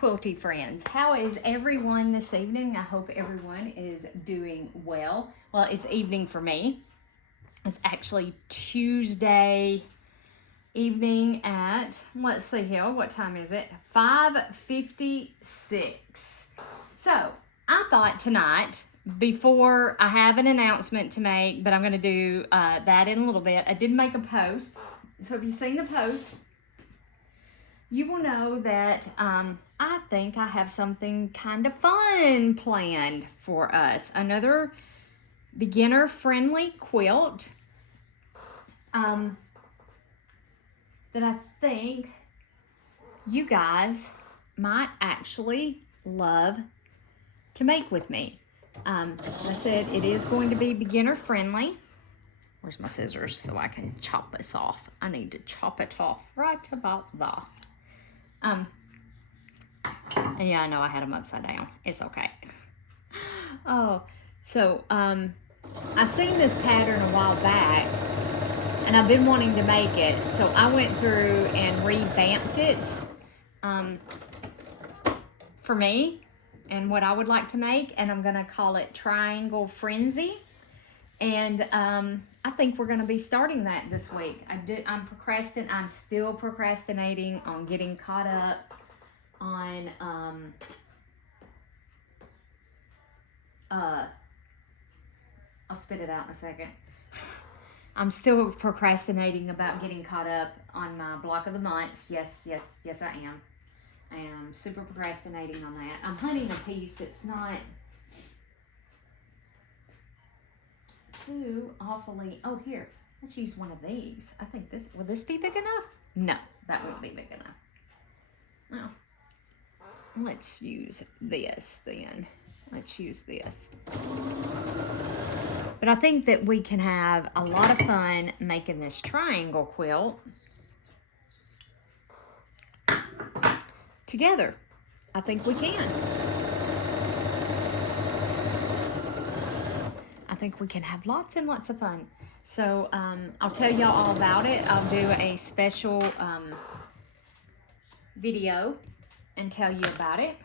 quilty friends, how is everyone this evening? I hope everyone is doing well. Well, it's evening for me. It's actually Tuesday evening at, let's see here, what time is it? 5:56. So I thought tonight, before I have an announcement to make, but I'm going to do that in a little bit. I did make a post. So if you've seen the post, you will know that I think I have something kind of fun planned for us. Another beginner-friendly quilt that I think you guys might actually love to make with me. I said it is going to be beginner-friendly. Where's my scissors so I can chop this off? I need to chop it off right about there. Yeah, I know I had them upside down. It's okay. Oh, so, I seen this pattern a while back, and I've been wanting to make it, so I went through and revamped it, for me, and what I would like to make, and I'm gonna call it Triangle Frenzy, and, I think we're going to be starting that this week. I'm still procrastinating on getting caught up on, I'll spit it out in a second. I'm still procrastinating about getting caught up on my block of the months. Yes, I am. I am super procrastinating on that. I'm hunting a piece that's not too awfully, oh here, let's use one of these. I think will this be big enough? No, that won't be big enough. No. Let's use this then. Let's use this. But I think that we can have a lot of fun making this triangle quilt together. I think we can. I think we can have lots and lots of fun. So I'll tell y'all all about it. I'll do a special video and tell you about it.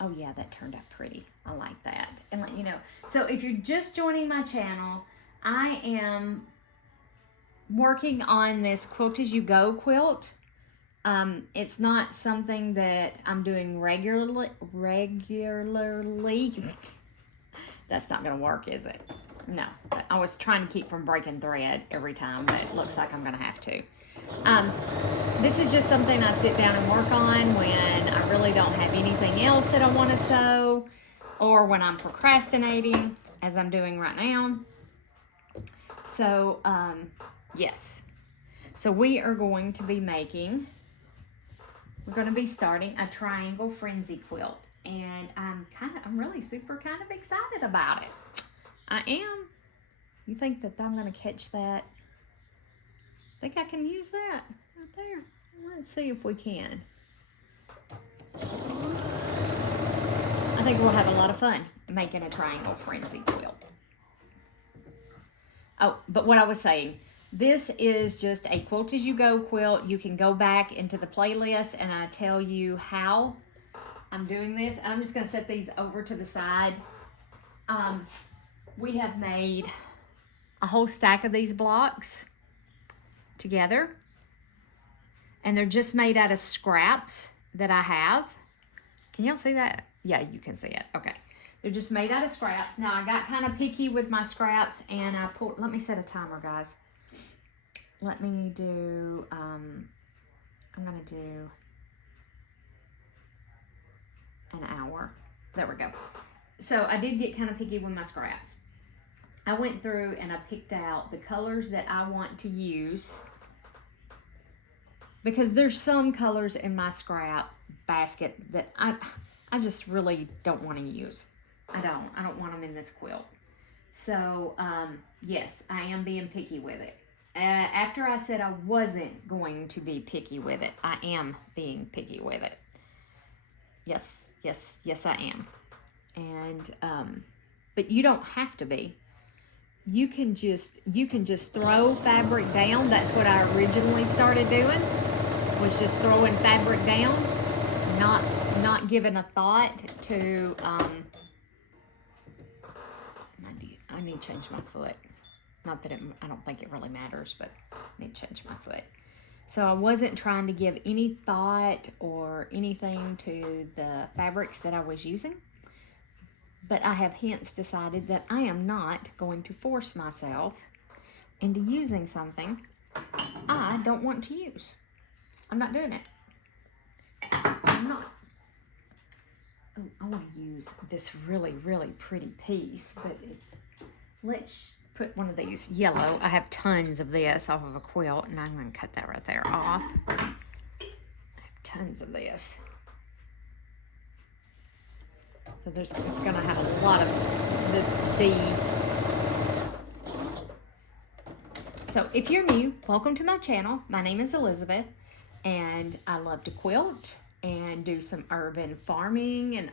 Oh yeah, that turned out pretty. I like that. And let you know. So if you're just joining my channel, I am working on this Quilt As You Go quilt. It's not something that I'm doing regularly. That's not going to work, is it? No. I was trying to keep from breaking thread every time, but it looks like I'm going to have to. This is just something I sit down and work on when I really don't have anything else that I want to sew, or when I'm procrastinating, as I'm doing right now. So, yes. So we are going to be we're going to be starting a Triangle Frenzy quilt. And I'm really super kind of excited about it. I am. You think that I'm going to catch that? Think I can use that right there? Let's see if we can. I think we'll have a lot of fun making a Triangle Frenzy quilt. Oh, but what I was saying, this is just a Quilt As You Go quilt. You can go back into the playlist and I tell you how I'm doing this. I'm just going to set these over to the side. We have made a whole stack of these blocks together. And they're just made out of scraps that I have. Can y'all see that? Yeah, you can see it. Okay. They're just made out of scraps. Now, I got kind of picky with my scraps and I pulled, let me set a timer, guys. Let me do, I'm going to do an hour. There we go. So I did get kind of picky with my scraps. I went through and I picked out the colors that I want to use, because there's some colors in my scrap basket that I just really don't want to use. I don't want them in this quilt. So yes, I am being picky with it. After I said I wasn't going to be picky with it, I am being picky with it. Yes, I am. And but you don't have to be. You can just throw fabric down. That's what I originally started doing, was just throwing fabric down, not given a thought to, I need to change my foot. Not that I don't think it really matters, but I need to change my foot. So I wasn't trying to give any thought or anything to the fabrics that I was using. But I have hence decided that I am not going to force myself into using something I don't want to use. I'm not doing it. I'm not. Oh, I want to use this really, really pretty piece, but let's put one of these yellow. I have tons of this off of a quilt, and I'm going to cut that right there off. I have tons of this. So it's going to have a lot of this bead. So if you're new, welcome to my channel. My name is Elizabeth, and I love to quilt and do some urban farming and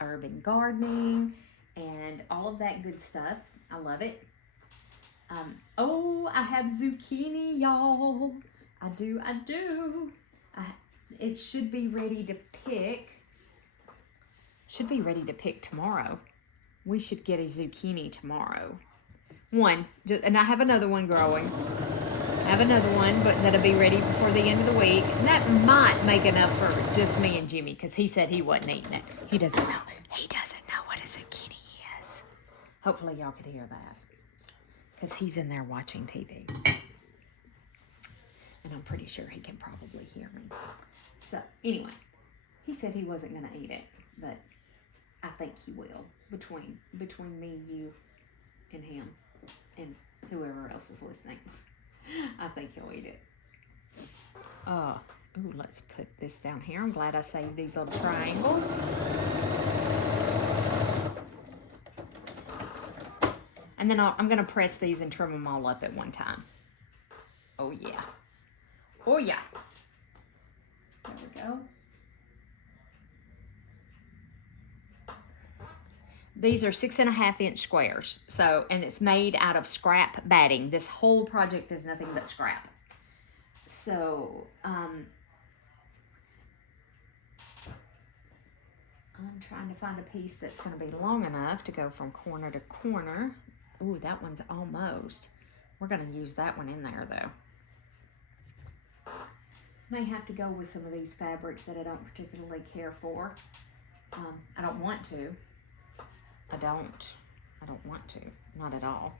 urban gardening and all of that good stuff. I love it. Oh, I have zucchini, y'all. I do. It should be ready to pick. Should be ready to pick tomorrow. We should get a zucchini tomorrow. And I have another one growing. I have another one, but that'll be ready before the end of the week. And that might make enough for just me and Jimmy, because he said he wasn't eating it. He doesn't know. He doesn't know what a zucchini is. Hopefully y'all could hear that, because he's in there watching TV. And I'm pretty sure he can probably hear me. So anyway, he said he wasn't going to eat it, but I think he will. Between me, you, and him, and whoever else is listening. I think he'll eat it. Ooh, let's put this down here. I'm glad I saved these little triangles. And then I'm going to press these and trim them all up at one time. Oh, yeah. Oh, yeah. There we go. These are 6.5-inch squares. So, and it's made out of scrap batting. This whole project is nothing but scrap. So, I'm trying to find a piece that's going to be long enough to go from corner to corner. Ooh, that one's almost. We're going to use that one in there, though. May have to go with some of these fabrics that I don't particularly care for. I don't want to. I don't want to. Not at all.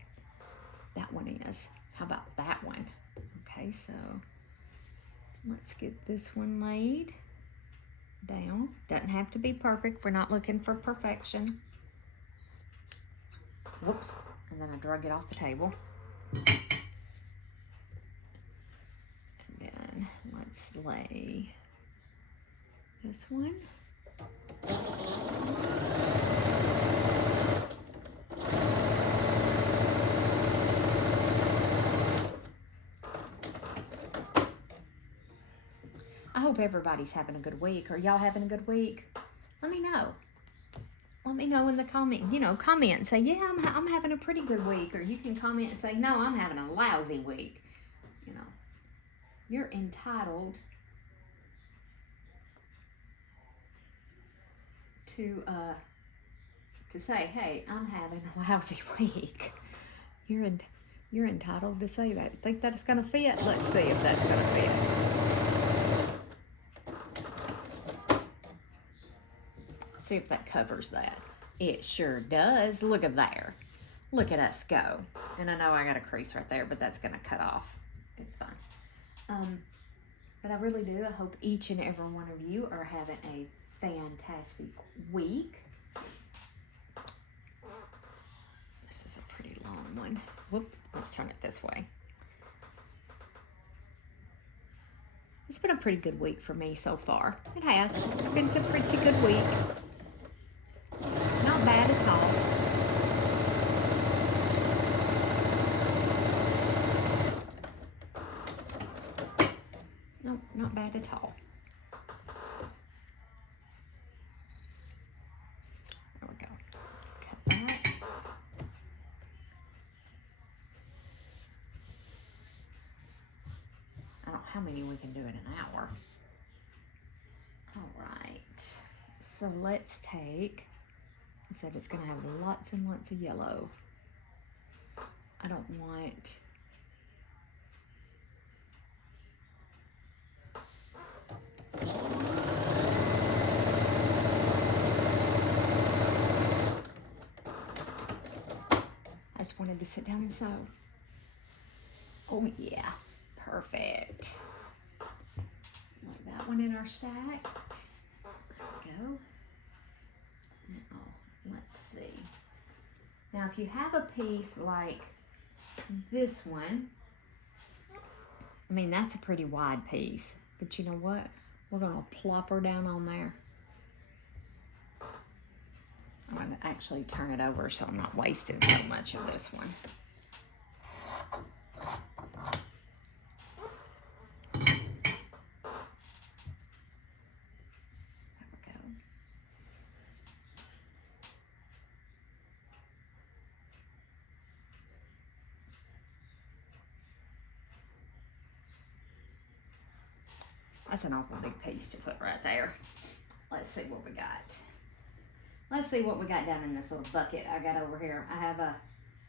That one is. How about that one? Okay, so let's get this one laid down. Doesn't have to be perfect. We're not looking for perfection. Whoops. And then I drug it off the table. And then let's lay this one. I hope everybody's having a good week. Are y'all having a good week? Let me know. Let me know in the comment. Comment and say, yeah, I'm having a pretty good week. Or you can comment and say, no, I'm having a lousy week. You're entitled to say, hey, I'm having a lousy week. You're entitled to say that. Think that's gonna fit? Let's see if that's gonna fit. See if that covers that. It sure does. Look at there. Look at us go. And I know I got a crease right there, but that's gonna cut off. It's fine. But I really do. I hope each and every one of you are having a fantastic week. This is a pretty long one. Whoop, let's turn it this way. It's been a pretty good week for me so far. It has. It's been a pretty good week. Not bad at all. Nope, not bad at all. There we go. Cut that. I don't know how many we can do in an hour. All right. So let's take, I said it's gonna have lots and lots of yellow. I don't want, I just wanted to sit down and sew. Oh yeah, perfect. Like that one in our stack. There we go. Now, let's see. Now, if you have a piece like this one, I mean, that's a pretty wide piece, but you know what? We're gonna plop her down on there. I'm gonna actually turn it over so I'm not wasting so much of this one. That's an awful big piece to put right there. Let's see what we got. Let's see what we got down in this little bucket I got over here. I have a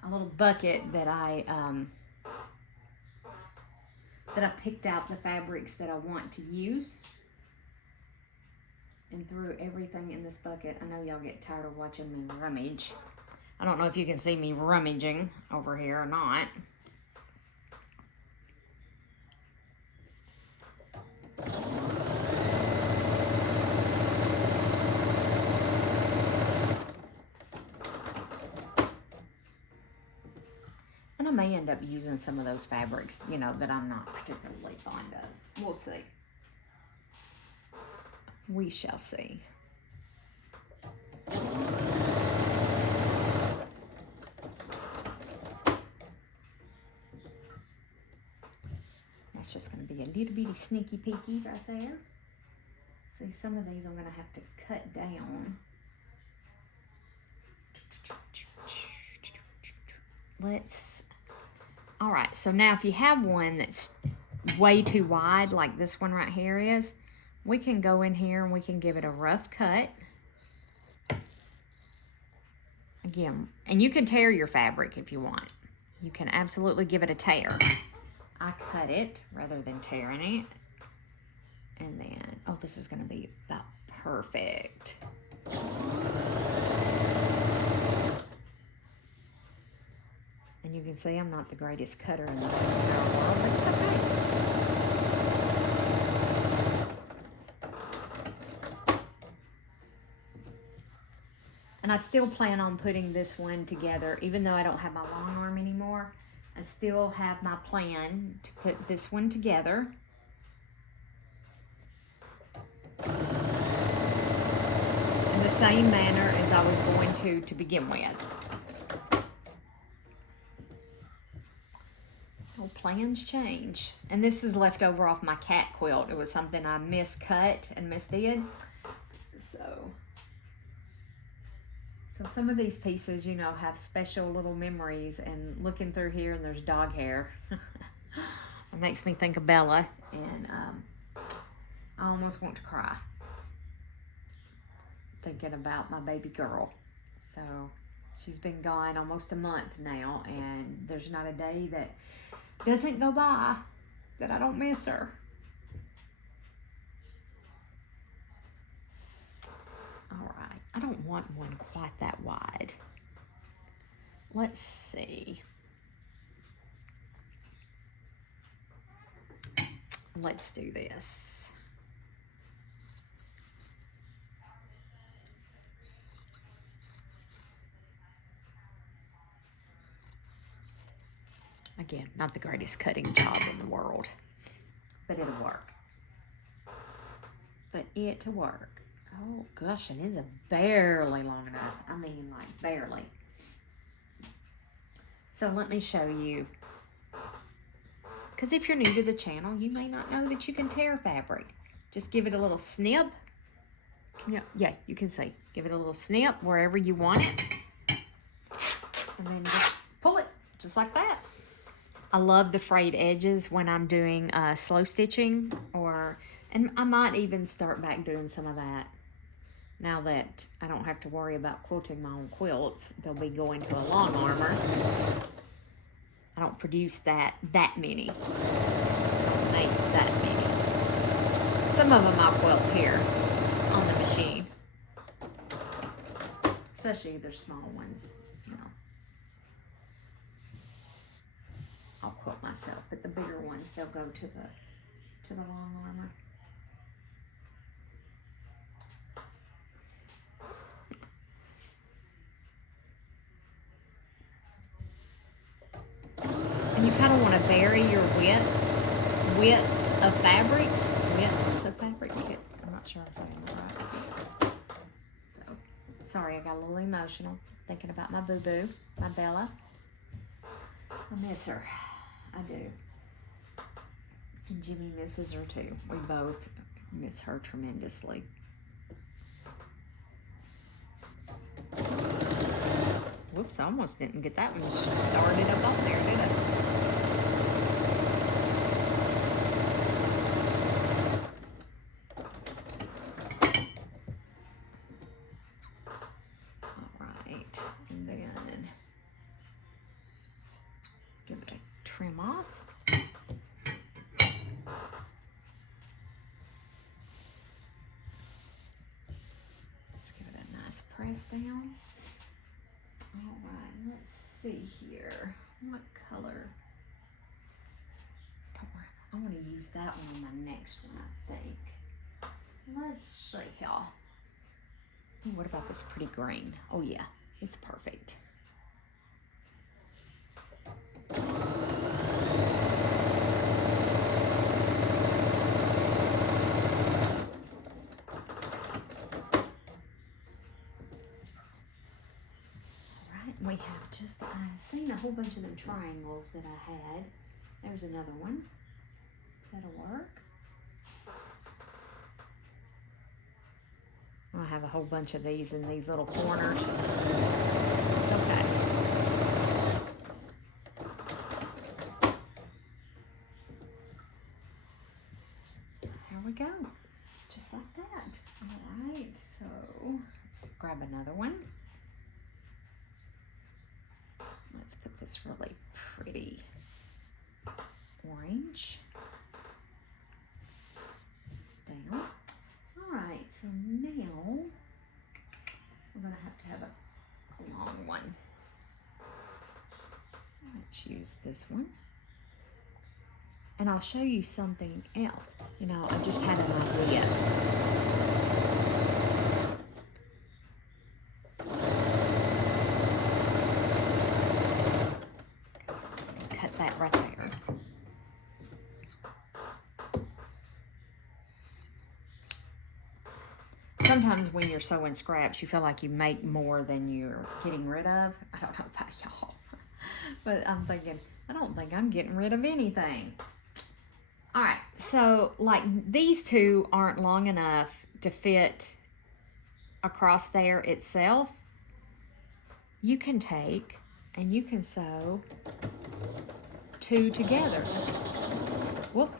little bucket that I picked out the fabrics that I want to use and threw everything in this bucket. I know y'all get tired of watching me rummage. I don't know if you can see me rummaging over here or not. And I may end up using some of those fabrics, you know, that I'm not particularly fond of. We'll see. We shall see. That's just going to be a little bitty sneaky peeky right there. See, some of these I'm going to have to cut down. All right, so now if you have one that's way too wide, like this one right here is, we can go in here and we can give it a rough cut. Again, and you can tear your fabric if you want. You can absolutely give it a tear. I cut it rather than tearing it. And then, oh, this is gonna be about perfect. And you can see I'm not the greatest cutter in the world, but it's okay. And I still plan on putting this one together, even though I don't have my long arm anymore. I still have my plan to put this one together. In the same manner as I was going to begin with. Oh, plans change. And this is left over off my cat quilt. It was something I miscut and misdid. So some of these pieces, you know, have special little memories, and looking through here and there's dog hair. It makes me think of Bella, and I almost want to cry thinking about my baby girl. So she's been gone almost a month now, and there's not a day that doesn't go by that I don't miss her. All right, I don't want one quite that wide. Let's see. Let's do this. Again, not the greatest cutting job in the world, but it'll work. But it'll work. Oh gosh, and it's barely long enough. I mean, like barely. So let me show you. Because if you're new to the channel, you may not know that you can tear fabric. Just give it a little snip. Yeah, you can see. Give it a little snip wherever you want it. And then just pull it, just like that. I love the frayed edges when I'm doing slow stitching, and I might even start back doing some of that now that I don't have to worry about quilting my own quilts. They'll be going to a long armor. I don't produce that many. I don't make that many. Some of them I'll quilt here on the machine. Especially if they're small ones, you know. I'll quilt myself, but the bigger ones, they'll go to the long armor. And you kind of want to vary your width of fabric. Widths of fabric. I'm not sure I'm saying that right. So, sorry, I got a little emotional thinking about my boo-boo, my Bella. I miss her. I do. And Jimmy misses her too. We both miss her tremendously. Whoops, I almost didn't get that one started up on there, did I? All right, and then give it a trim off. Just give it a nice press down. All right, let's see here. What color? I want to use that one on my next one, I think. Let's see here. Ooh, what about this pretty green? Oh yeah, it's perfect. We have just, I've seen a whole bunch of them triangles that I had. There's another one. That'll work. I have a whole bunch of these in these little corners. Okay. There we go. Just like that. All right, so let's grab another one. Let's put this really pretty orange down. All right, so now we're gonna have a long one. Let's use this one. And I'll show you something else. You know, I just had an idea. Right there. Sometimes when you're sewing scraps, you feel like you make more than you're getting rid of. I don't know about y'all, but I'm thinking, I don't think I'm getting rid of anything. All right, so like these two aren't long enough to fit across there itself. You can take and you can sew two together. Whoop.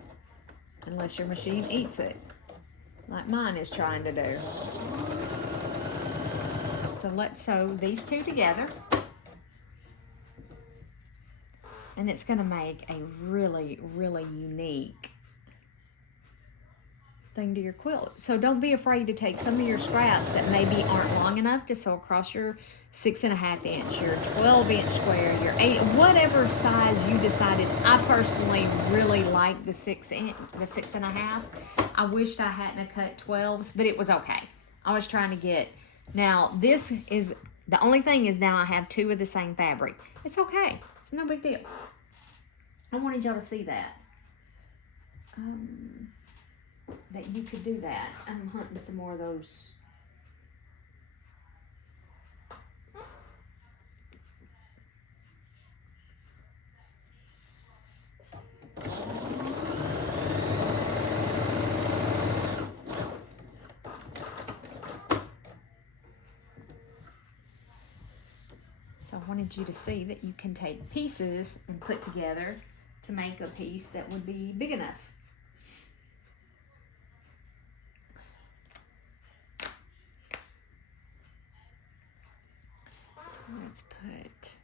Unless your machine eats it, like mine is trying to do. So let's sew these two together. And it's gonna make a really, really unique thing to your quilt. So don't be afraid to take some of your scraps that maybe aren't long enough to sew across your 6.5 inch, your 12-inch square, your 8, whatever size you decided. I personally really like the 6.5. I wished I hadn't have cut 12s, but it was okay. I was trying to get, now this is, the only thing is now I have two of the same fabric. It's okay, it's no big deal. I wanted y'all to see that. That you could do that. I'm hunting some more of those. So I wanted you to see that you can take pieces and put together to make a piece that would be big enough. Let's put,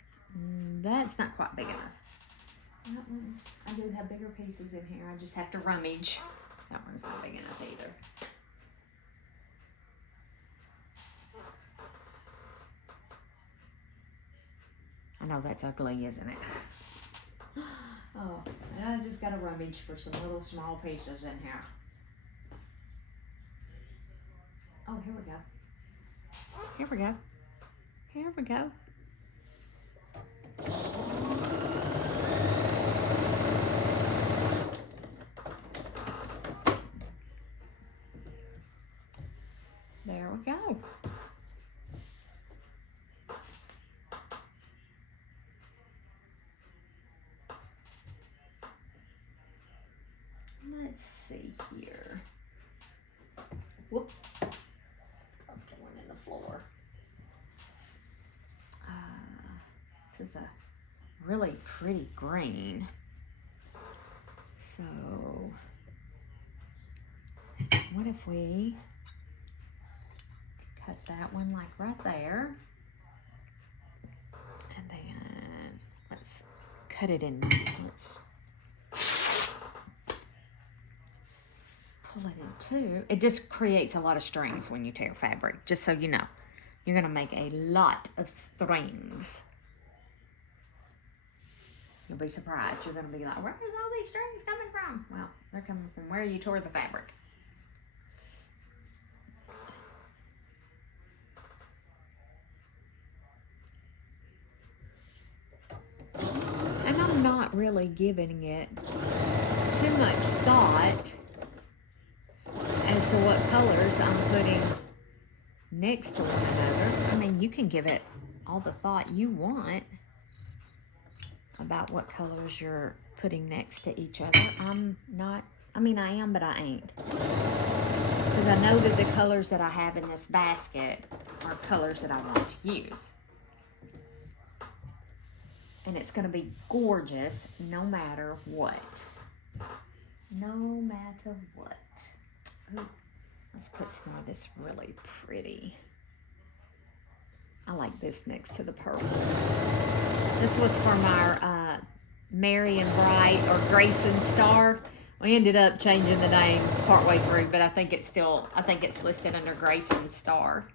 that's not quite big enough. That one's, I do have bigger pieces in here. I just have to rummage. That one's not big enough either. I know that's ugly, isn't it? Oh, and I just got to rummage for some little small pieces in here. Oh, here we go. Here we go. Here we go. There we go. Let's see here. Whoops. Dropped one in the floor. This is a really pretty green. So, what if we cut that one like right there? And then let's cut it in. Let's pull it in two. It just creates a lot of strings when you tear fabric, just so you know. You're gonna make a lot of strings. You'll be surprised. You're gonna be like, where's all these strings coming from? Well, they're coming from where you tore the fabric. And I'm not really giving it too much thought as to what colors I'm putting next to one another. I mean, you can give it all the thought you want about what colors you're putting next to each other. I'm not, I mean, I am, but I ain't. Because I know that the colors that I have in this basket are colors that I want to use. And it's going to be gorgeous no matter what. No matter what. Ooh, let's put some more of this really pretty. I like this next to the purple. This was from our Mary and Bright or Grayson Star. We ended up changing the name partway through, but I think it's still, I think it's listed under Grayson Star.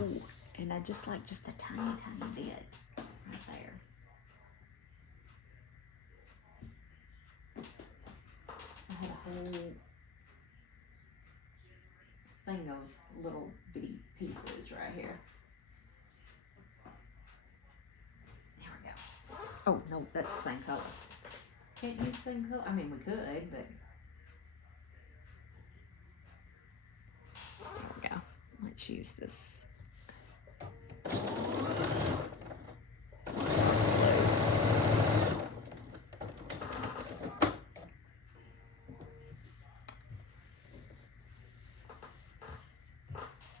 Ooh, and I just like just a tiny, tiny bit right there. I had a whole thing of little bitty pieces right here. There we go. Oh, no, that's the same color. Can't use the same color? I mean, we could, but. There we go. Let's use this.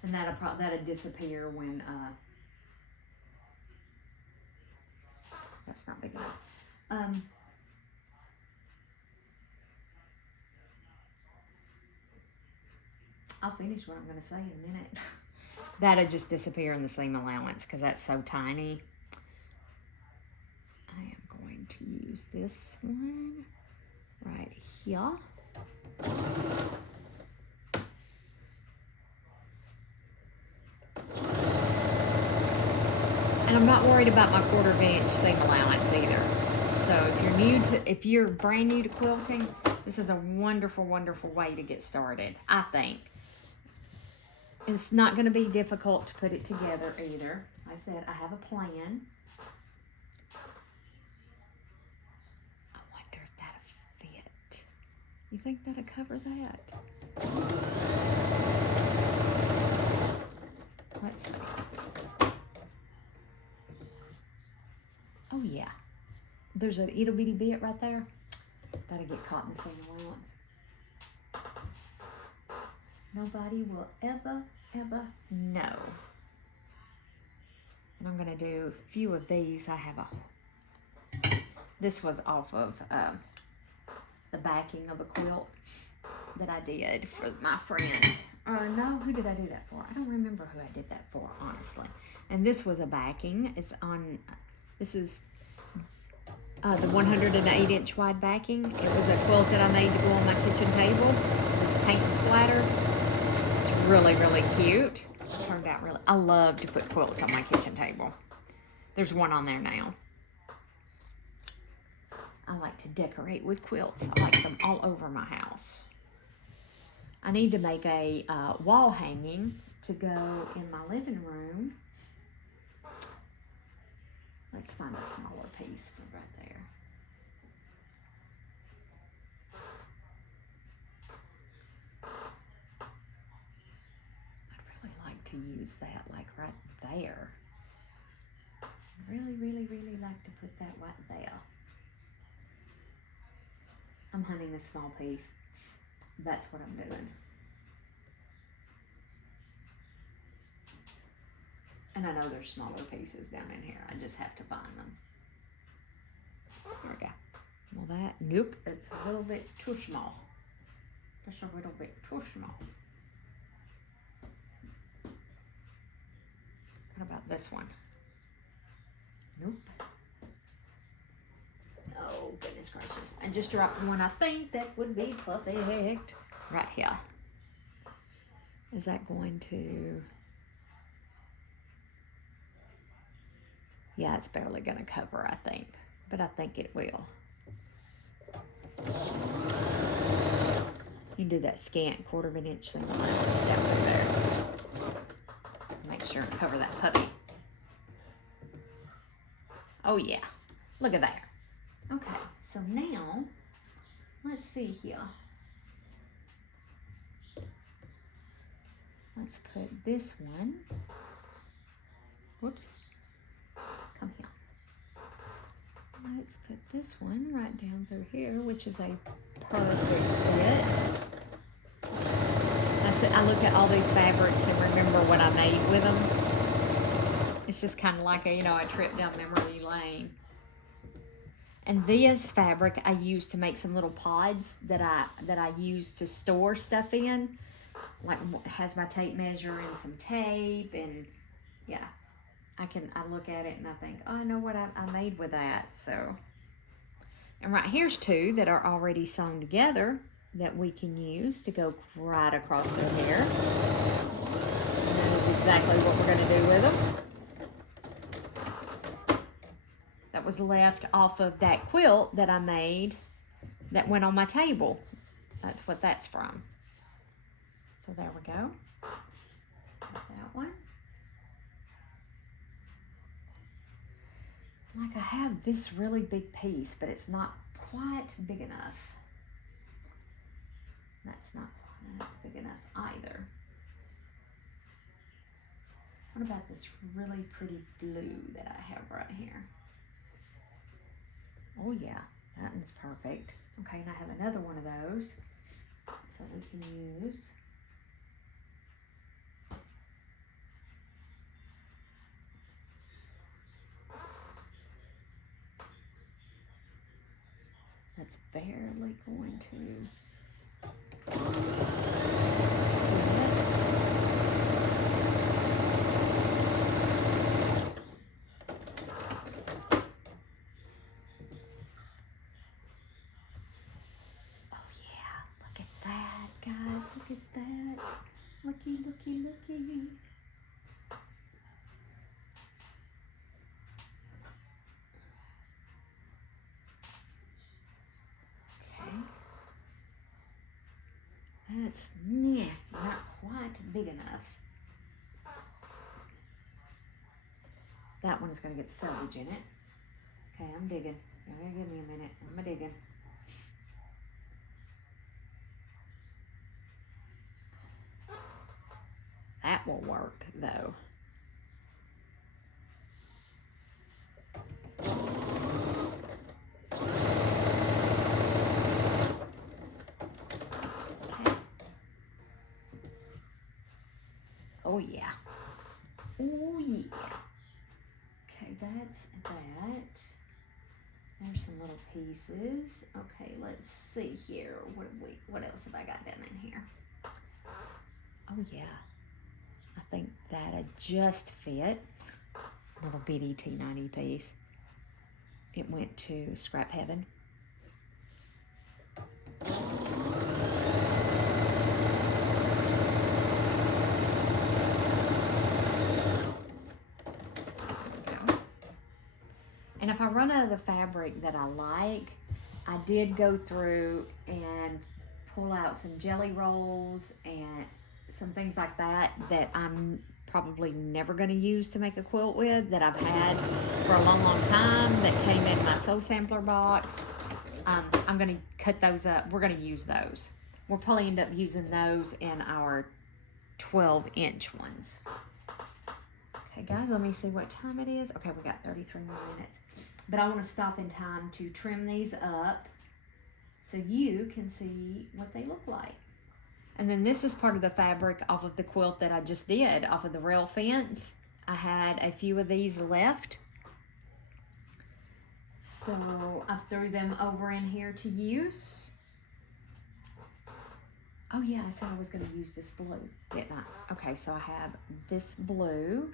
And that'll disappear when that's not big enough. I'll finish what I'm going to say in a minute. That'll just disappear in the seam allowance because that's so tiny. I am going to use this one right here. And I'm not worried about my 1/4 inch seam allowance either. So if you're brand new to quilting, this is a wonderful, wonderful way to get started, I think. It's not going to be difficult to put it together either. Like I said, I have a plan. I wonder if that'll fit. You think that'll cover that? Let's see. Oh yeah. There's an itty bitty bit right there. That'll get caught in the seam allowance. Nobody will ever know. And I'm gonna do a few of these. I have this was off of the backing of a quilt that I did for my friend Or no, who did I do that for? I don't remember who I did that for, honestly. And this was a backing. It's on, this is the 108-inch wide backing. It was a quilt that I made to go on my kitchen table. This paint splatter. It's really, really cute. Turned out really, I love to put quilts on my kitchen table. There's one on there now. I like to decorate with quilts. I like them all over my house. I need to make a wall hanging to go in my living room. Let's find a smaller piece for right there. I'd really like to use that like right there. Really, really, really like to put that right there. I'm hunting a small piece. That's what I'm doing. And I know there's smaller pieces down in here. I just have to find them. There we go. Well, that, nope, it's a little bit too small. Just a little bit too small. What about this one? Nope. Oh, goodness gracious. I just dropped one I think that would be perfect. Right here. Is that going to... Yeah, it's barely going to cover, I think. But I think it will. You can do that scant 1/4 of an inch thing down through there. Make sure and cover that puppy. Oh, yeah. Look at that. Okay, so now, let's see here. Let's put this one. Whoops. Come here. Let's put this one right down through here, which is a perfect fit. I look at all these fabrics and remember what I made with them. It's just kind of like a, you know, a trip down memory lane. And this fabric I use to make some little pods that I use to store stuff in. Like, it has my tape measure and some tape, and yeah. I look at it and I think, oh, I know what I made with that. So, and right here's two that are already sewn together that we can use to go right across their hair. And that is exactly what we're going to do with them. That was left off of that quilt that I made that went on my table. That's what that's from. So there we go. That one. Like, I have this really big piece, but it's not quite big enough. That's not big enough either. What about this really pretty blue that I have right here? Oh yeah, that one's perfect. Okay, and I have another one of those, so we can use. That's barely going to. Guys, look at that. Looky, looky, looky. Okay. That's not quite big enough. That one is going to get selvage in it. Okay, I'm digging. You're going to give me a minute. I'm digging. That will work, though. Okay. Oh, yeah. Oh, yeah. Okay, that's that. There's some little pieces. Okay, let's see here. What else have I got down in here? Oh yeah, I think that'd just fit. Little bitty T90 piece. It went to Scrap Heaven. And if I run out of the fabric that I like, I did go through and pull out some jelly rolls and some things like that that I'm probably never going to use to make a quilt with, that I've had for a long time, that came in my soul sampler box. I'm going to cut those up. We're going to use those. We'll probably end up using those in our 12-inch ones. Okay, guys, let me see what time it is. Okay, we got 33 more minutes. But I want to stop in time to trim these up so you can see what they look like. And then this is part of the fabric off of the quilt that I just did, off of the rail fence. I had a few of these left, so I threw them over in here to use. Oh yeah, I said I was going to use this blue, didn't I? Okay, so I have this blue,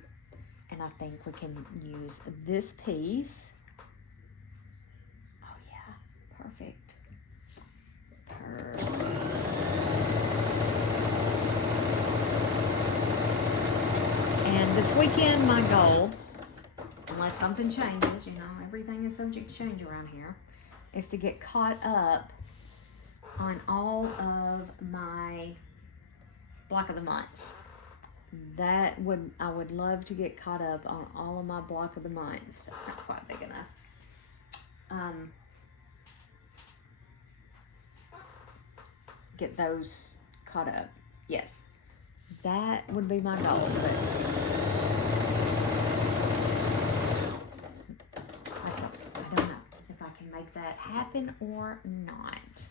and I think we can use this piece. Oh yeah, perfect. Perfect. And this weekend, my goal, unless something changes, you know, everything is subject to change around here, is to get caught up on all of my block of the months. I would love to get caught up on all of my block of the months. That's not quite big enough. Get those caught up. Yes, that would be my goal. But I don't know if I can make that happen or not.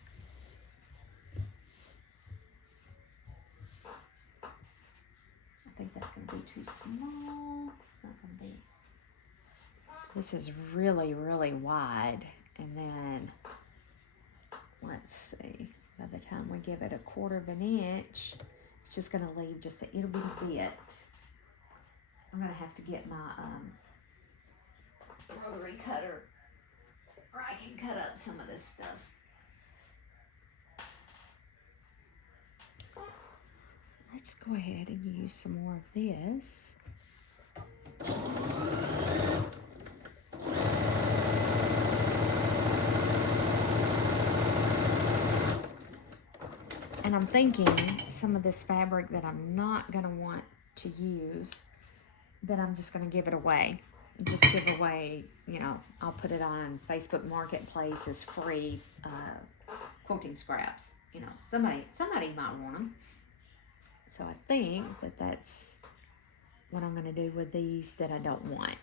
I think that's going to be too small. It's not going to be. This is really, really wide. And then, let's see, by the time we give it 1/4 of an inch, it's just going to leave just a itty bitty bit. I'm going to have to get my rotary cutter, or I can cut up some of this stuff. Let's go ahead and use some more of this. And I'm thinking some of this fabric that I'm not going to want to use, that I'm just going to give it away. Just give away, you know, I'll put it on Facebook Marketplace as free quilting scraps. You know, somebody might want them. So I think that that's what I'm going to do with these that I don't want.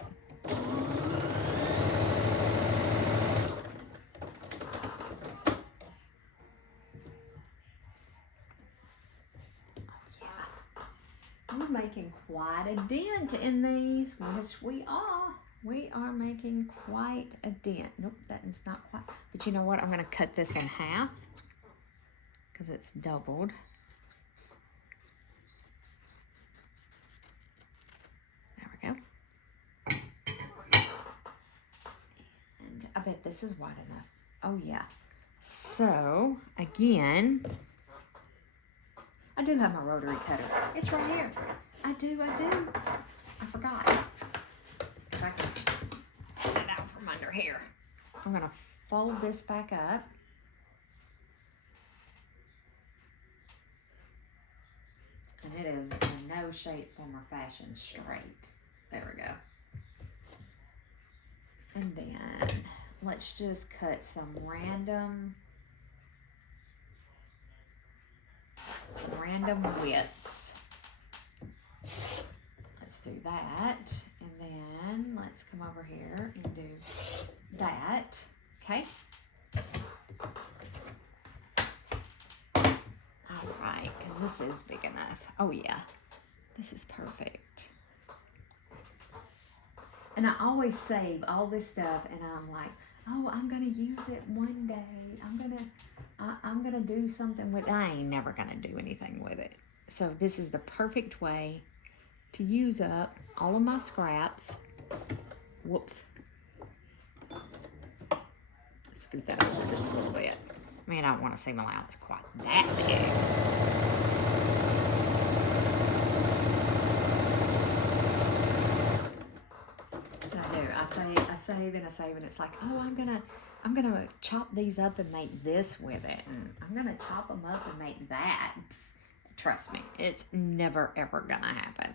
We're making quite a dent in these. Yes, we are. We are making quite a dent. Nope, that is not quite. But you know what? I'm going to cut this in half because it's doubled. There we go. And I bet this is wide enough. Oh, yeah. So, again, I do have my rotary cutter. It's right here. I do. I forgot. If I can get it out from under here. I'm going to fold this back up. And it is in no shape, form, or fashion straight. There we go. And then let's just cut some random widths. Let's do that, and then let's come over here and do that. Okay. All right, because this is big enough. Oh yeah, this is perfect. And I always save all this stuff, and I'm like, oh, I'm gonna use it one day. I'm gonna do something with it. I ain't never gonna do anything with it. So this is the perfect way to use up all of my scraps. Whoops. Scoot that over just a little bit. I mean, I don't want to seem like it's quite that big. But I do. I save and I save, and it's like, oh, I'm gonna chop these up and make this with it, and I'm gonna chop them up and make that. Trust me, it's never ever gonna happen.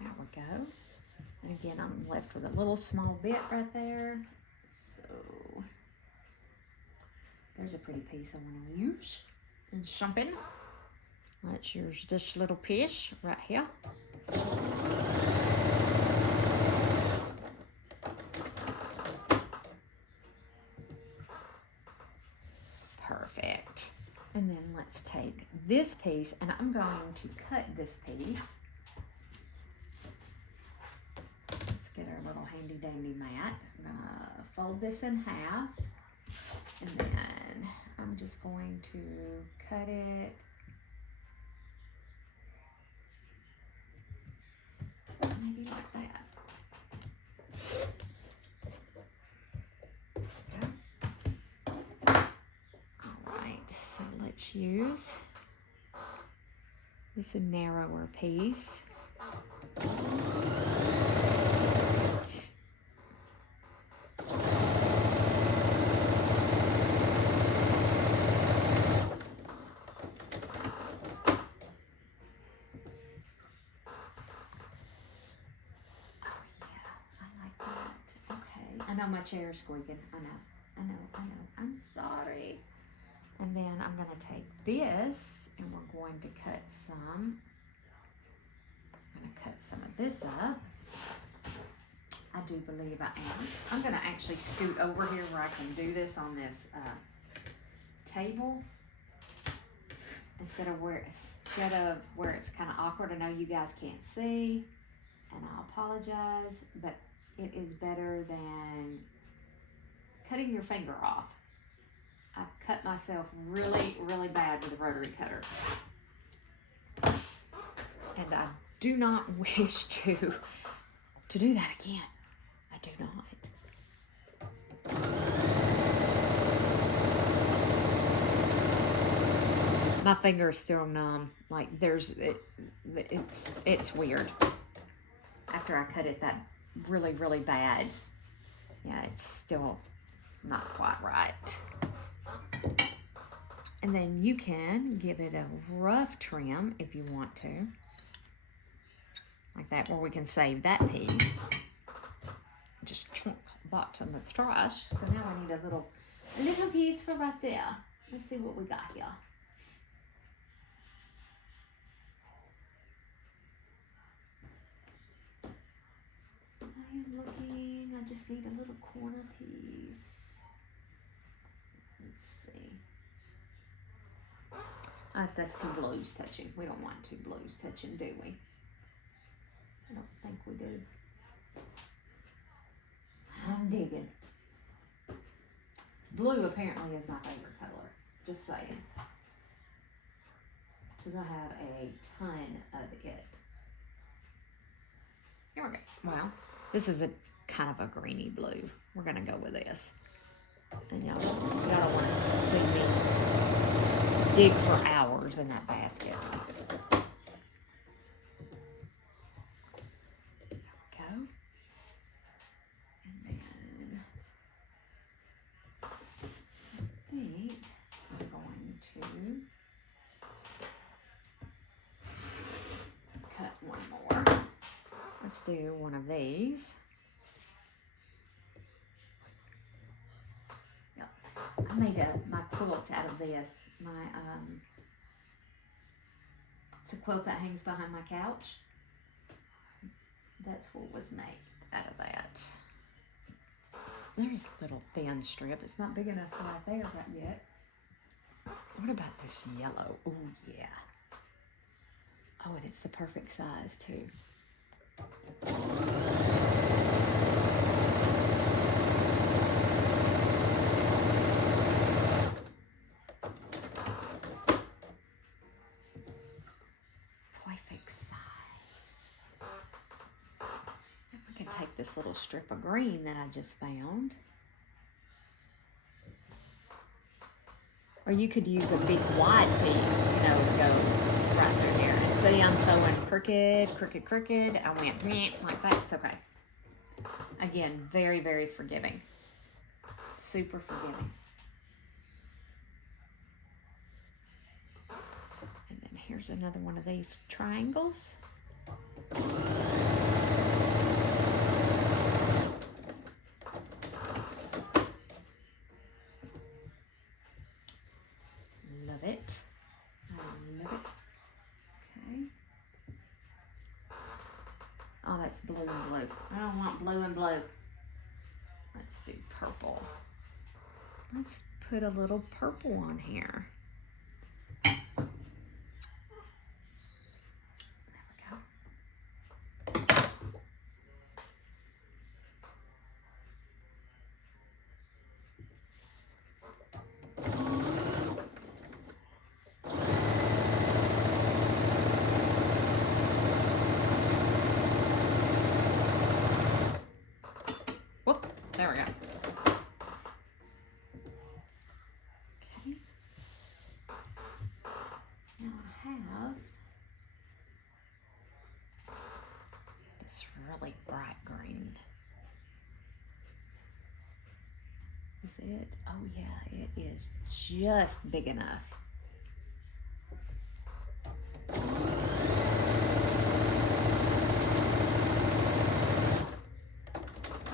There we go. And again, I'm left with a little small bit right there. So there's a pretty piece I want to use in something. Let's use this little piece right here. Perfect. And then let's take this piece, and I'm going to cut this piece. Let's get our little handy dandy mat. I'm gonna fold this in half, and then I'm just going to cut it maybe like that. Okay. All right, so let's use this narrower piece. I know my chair is squeaking. I know. I'm sorry. And then I'm going to take this, and we're going to cut some. I'm going to cut some of this up. I do believe I am. I'm going to actually scoot over here where I can do this on this table instead of where it's kind of awkward. I know you guys can't see, and I apologize, but it is better than cutting your finger off. I cut myself really, really bad with a rotary cutter. And I do not wish to do that again. I do not. My finger is still numb. Like it's weird. After I cut it that really, really bad. Yeah, it's still not quite right. And then you can give it a rough trim if you want to. Like that, where we can save that piece. Just chunk bottom of the trash. So now I need a little piece for right there. Let's see what we got here. I am looking, I just need a little corner piece. Let's see. That's two blues touching. We don't want two blues touching, do we? I don't think we do. I'm digging. Blue apparently is my favorite color. Just saying. Because I have a ton of it. Here we go. Well, this is a kind of a greeny blue. We're going to go with this. And y'all don't want to see me dig for hours in that basket. There we go. And then I think I'm going to cut one more. Let's do one of these. Yep. I made my quilt out of this. It's a quilt that hangs behind my couch. That's what was made out of that. There's a little thin strip. It's not big enough right there right yet. What about this yellow? Oh yeah. Oh, and it's the perfect size too. Perfect size. And we can take this little strip of green that I just found. Or you could use a big wide piece, you know, to go right through here. And see, I'm sewing crooked, crooked, crooked. I went meh, like that. It's okay. Again, very, very forgiving. Super forgiving. And then here's another one of these triangles. Love it. I love it. Okay. Oh, that's blue and blue. I don't want blue and blue. Let's do purple. Let's put a little purple on here. There we go. Whoop, there we go. Okay. Now I have this really bright green. Is it? Oh yeah, it is just big enough.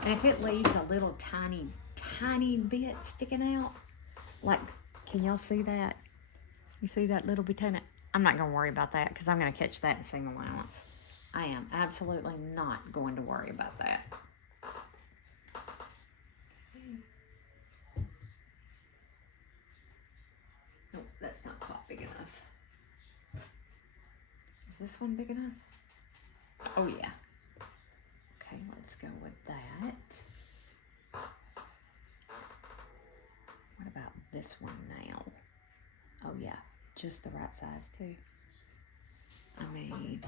And if it leaves a little tiny, tiny bit sticking out, like, can y'all see that? You see that little bit in it? I'm not gonna worry about that because I'm gonna catch that in single allowance. I am absolutely not going to worry about that. Nope, that's not quite big enough. Is this one big enough? Oh yeah. Okay, let's go with that. What about this one now? Oh yeah, just the right size too. I mean,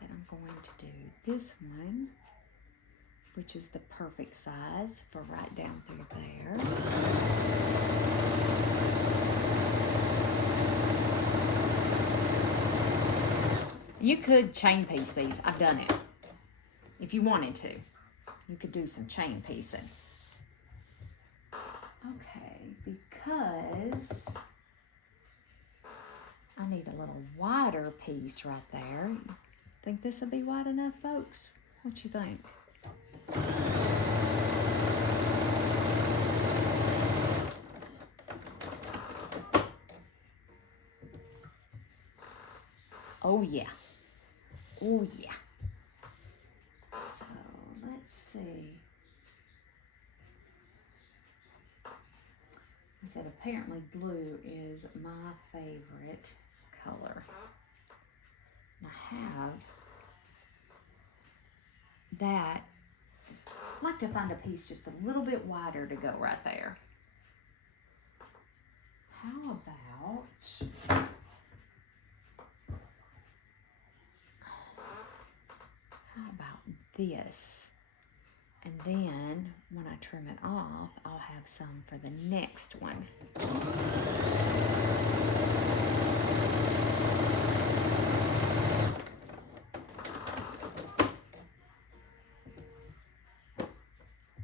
that I'm going to do this one, which is the perfect size for right down through there. You could chain piece these. I've done it. If you wanted to, you could do some chain piecing. Okay, because I need a little wider piece right there. Think this will be wide enough, folks? What you think? Oh yeah. Oh yeah. So let's see. I said apparently blue is my favorite color. And I have that. I'd like to find a piece just a little bit wider to go right there. How about this? And then when I trim it off, I'll have some for the next one.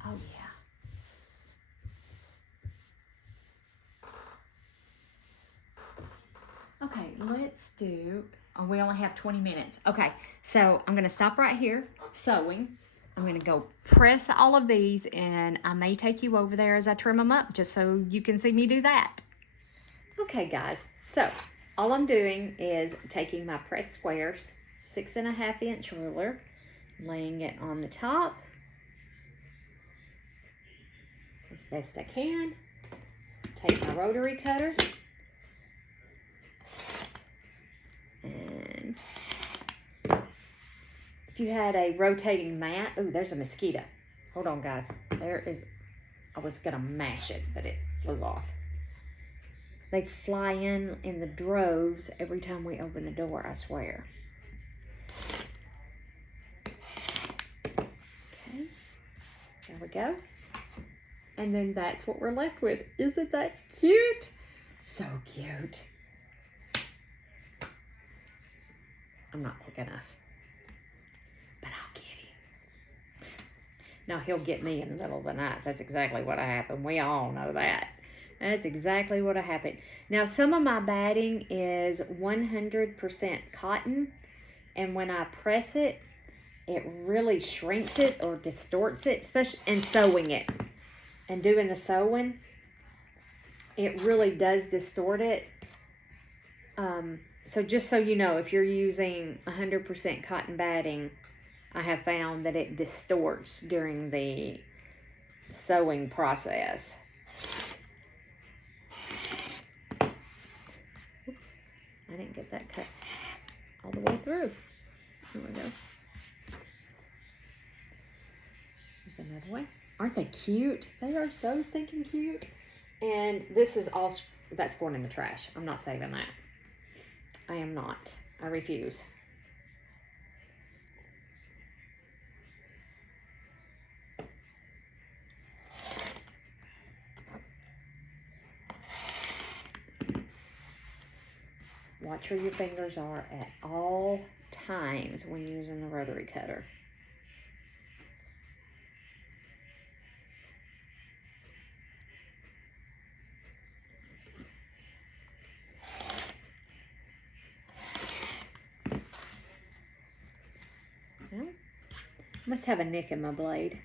Oh yeah. Okay, let's do, oh, we only have 20 minutes. Okay, so I'm gonna stop right here, sewing. I'm gonna go press all of these, and I may take you over there as I trim them up just so you can see me do that. Okay guys, so all I'm doing is taking my pressed squares, 6.5 inch ruler, laying it on the top as best I can. Take my rotary cutter and if you had a rotating mat, oh, there's a mosquito. Hold on, guys. There is, I was gonna mash it, but it flew off. They fly in the droves every time we open the door, I swear. Okay, there we go. And then that's what we're left with. Isn't that cute? So cute. I'm not quick enough, but I'll get him. Now he'll get me in the middle of the night. That's exactly what happened. We all know that. That's exactly what happened. Now some of my batting is 100% cotton, and when I press it, it really shrinks it or distorts it, especially in sewing it. And doing the sewing, it really does distort it. So just so you know, if you're using 100% cotton batting, I have found that it distorts during the sewing process. Oops, I didn't get that cut all the way through. Here we go. There's another one. Aren't they cute? They are so stinking cute. And this is all, that's going in the trash. I'm not saving that. I am not. I refuse. Watch where your fingers are at all times when using the rotary cutter. Must have a nick in my blade.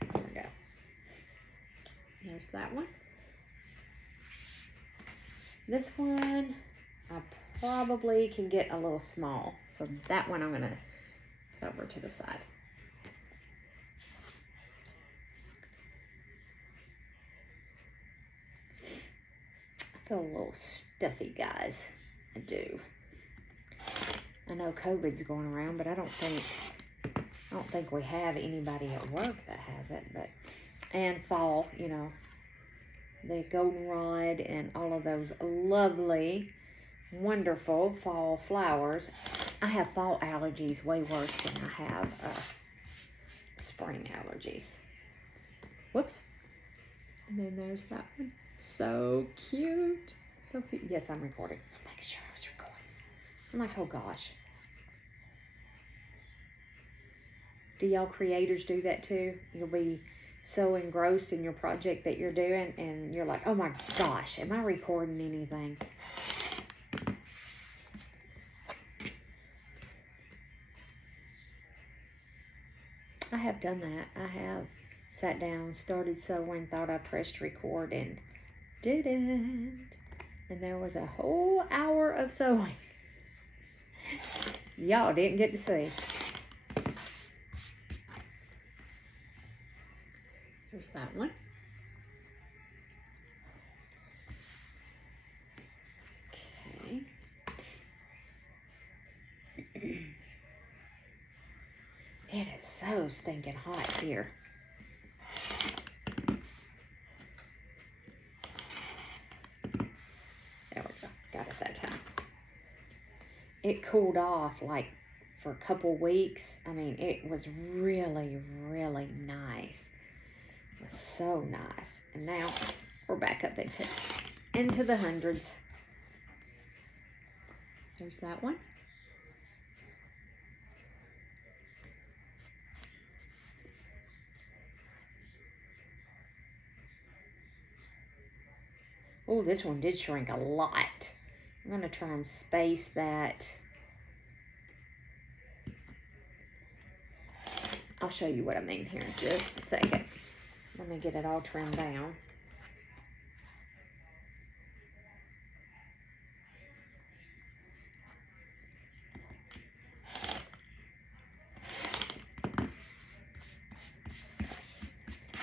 There we go. There's that one. This one, I probably can get a little small. So that one I'm gonna put over to the side. I feel a little stuffy, guys. I do. I know COVID's going around, but I don't think we have anybody at work that has it. But and fall, you know, the goldenrod and all of those lovely, wonderful fall flowers. I have fall allergies way worse than I have spring allergies. Whoops. And then there's that one. So cute. So cute. Yes, I'm recording. I'll make sure I was recording. I'm like, oh gosh. Do y'all creators do that too? You'll be so engrossed in your project that you're doing and you're like, oh my gosh, am I recording anything? I have done that. I have sat down, started sewing, thought I pressed record and didn't. And there was a whole hour of sewing. Y'all didn't get to see. There's that one. Okay. It is so stinking hot here. There we go. Got it that time. It cooled off like for a couple weeks. I mean, it was really, really nice. It was so nice. And now we're back up into the hundreds. There's that one. Oh, this one did shrink a lot. I'm going to try and space that. I'll show you what I mean here in just a second. Let me get it all trimmed down.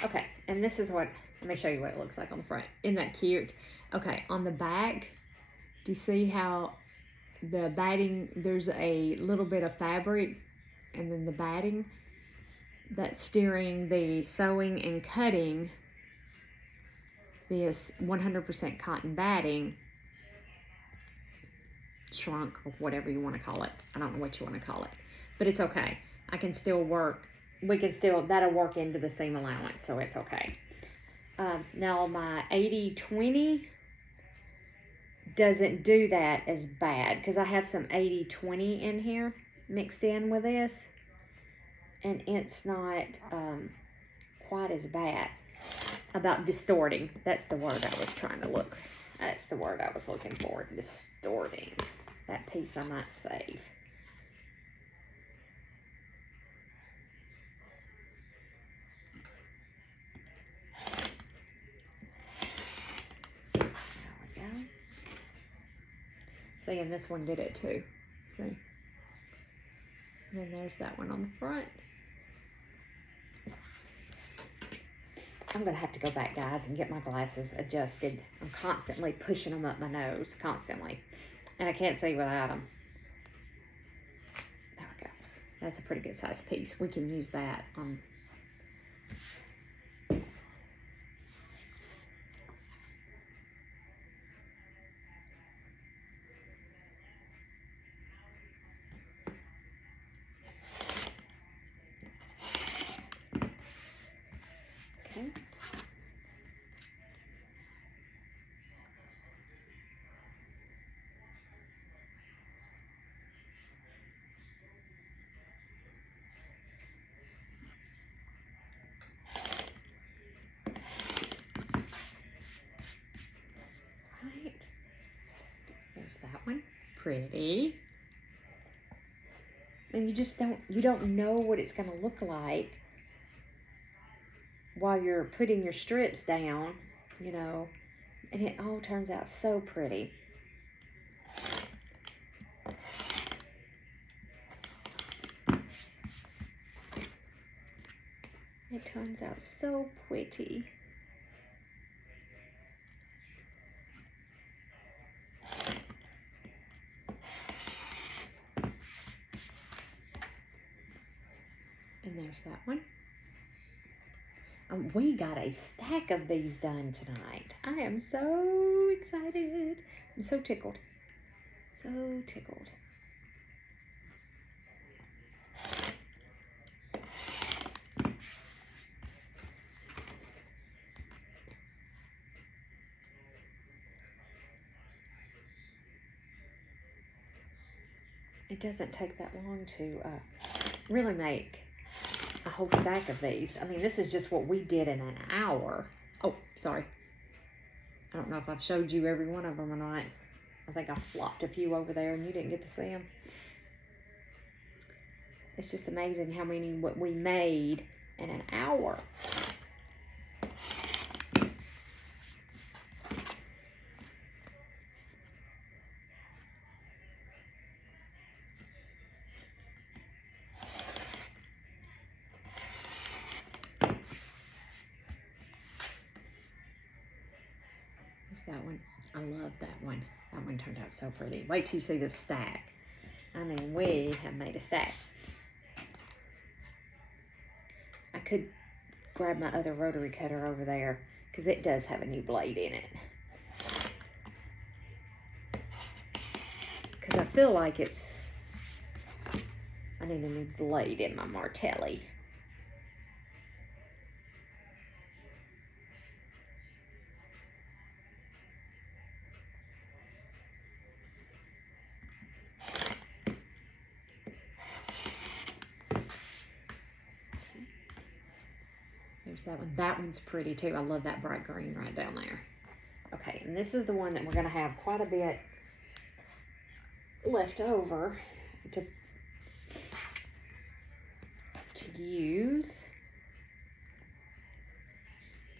Okay, and this is what, let me show you what it looks like on the front. Isn't that cute? Okay, on the back, do you see how the batting, there's a little bit of fabric, and then the batting that's steering the sewing and cutting this 100% cotton batting, shrunk, or whatever you want to call it. I don't know what you want to call it, but it's okay. I can still work. We can still, that'll work into the seam allowance, so it's okay. Now my 80-20 doesn't do that as bad because I have some 80-20 in here mixed in with this, and it's not quite as bad about distorting. That's the word I was trying to look. That's the word I was looking for. Distorting. That piece I might save. There we go. See, and this one did it too. See? And then there's that one on the front. I'm going to have to go back, guys, and get my glasses adjusted. I'm constantly pushing them up my nose, constantly. And I can't see without them. There we go. That's a pretty good size piece. We can use that on... Okay. Right. There's that one. Pretty. And you don't know what it's going to look like while you're putting your strips down, you know, and it all turns out so pretty. It turns out so pretty. And there's that one. We got a stack of these done tonight. I am so excited. I'm so tickled. So tickled. It doesn't take that long to really make a whole stack of these. I mean, this is just what we did in an hour. Oh, sorry. I don't know if I've showed you every one of them or not. I think I flopped a few over there and you didn't get to see them. It's just amazing how many what we made in an hour. That one, I love that one. That one turned out so pretty. Wait till you see the stack. I mean, we have made a stack. I could grab my other rotary cutter over there because it does have a new blade in it. Because I feel like I need a new blade in my Martelli. There's that one. That one's pretty too. I love that bright green right down there. Okay, and this is the one that we're going to have quite a bit left over to use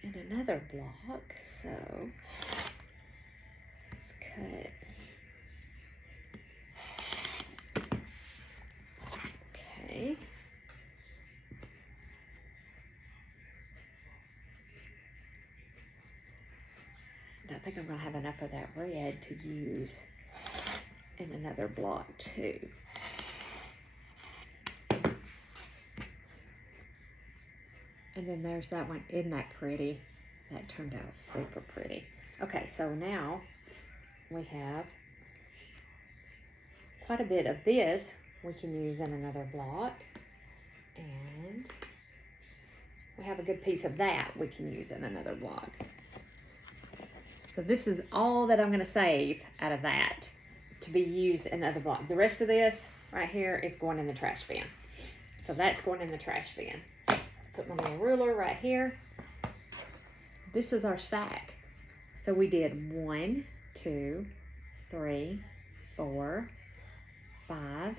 in another block. So let's cut. Okay. think I'm going to have enough of that red to use in another block too. And then there's that one. Isn't that pretty? That turned out super pretty. Okay, so now we have quite a bit of this we can use in another block. And we have a good piece of that we can use in another block. So this is all that I'm going to save out of that to be used in another block. The rest of this right here is going in the trash bin. So that's going in the trash bin. Put my little ruler right here. This is our stack. So we did 1, 2, 3, 4, 5,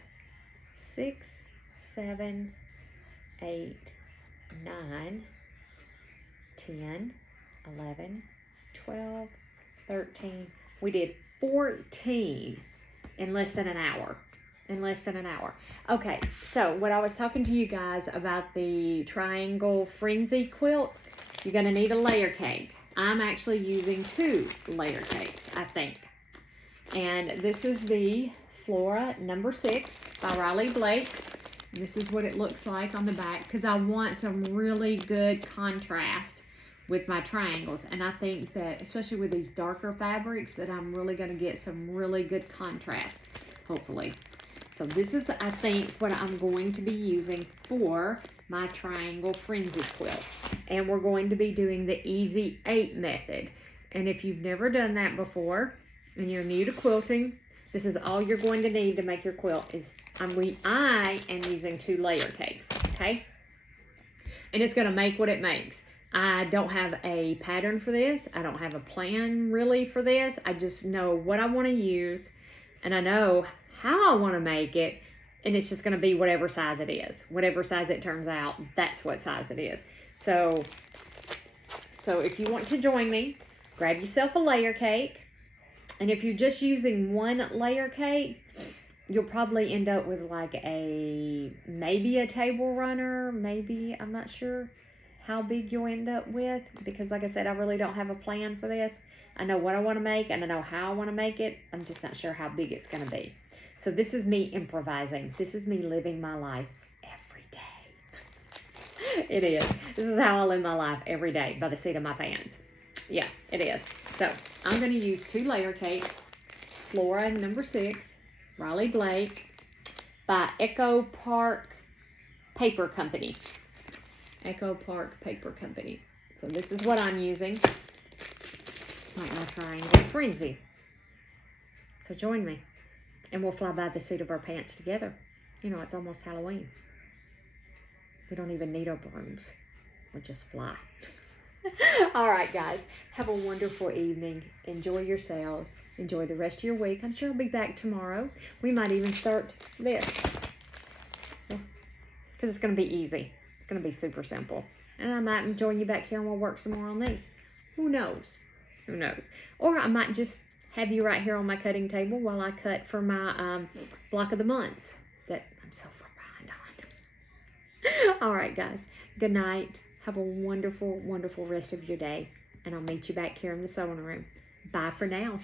6, 7, 8, 9, 10, 11, 12, 13. We did 14 in less than an hour. Okay, so what I was talking to you guys about the triangle frenzy quilt, you're gonna need a layer cake. I'm actually using 2 layer cakes, I think. And this is the Flora number 6 by Riley Blake. This is what it looks like on the back because I want some really good contrast with my triangles. And I think that, especially with these darker fabrics, that I'm really going to get some really good contrast, hopefully. So this is, I think, what I'm going to be using for my triangle frenzy quilt. And we're going to be doing the Easy 8 method. And if you've never done that before and you're new to quilting, this is all you're going to need to make your quilt. I am using 2 layer cakes, okay? And it's going to make what it makes. I don't have a pattern for this. I don't have a plan really for this. I just know what I want to use, and I know how I want to make it, and it's just going to be whatever size it is. Whatever size it turns out, that's what size it is. So if you want to join me, grab yourself a layer cake. And if you're just using 1 layer cake, you'll probably end up with like maybe a table runner, maybe, I'm not sure how big you'll end up with, because like I said, I really don't have a plan for this. I know what I want to make and I know how I want to make it. I'm just not sure how big it's going to be. So this is me improvising. This is me living my life every day. It is. This is how I live my life every day, by the seat of my pants. Yeah, it is. So I'm going to use 2 layer cakes, Flora number 6, Riley Blake, by Echo Park Paper Company. Echo Park Paper Company. So this is what I'm using, like my triangle frenzy. So join me, and we'll fly by the seat of our pants together. You know, it's almost Halloween. We don't even need our brooms. We'll just fly. All right, guys. Have a wonderful evening. Enjoy yourselves. Enjoy the rest of your week. I'm sure I'll be back tomorrow. We might even start this, because it's going to be easy. It's going to be super simple. And I might join you back here and we'll work some more on these. Who knows? Who knows? Or I might just have you right here on my cutting table while I cut for my block of the months that I'm so far behind on. All right, guys. Good night. Have a wonderful, wonderful rest of your day. And I'll meet you back here in the sewing room. Bye for now.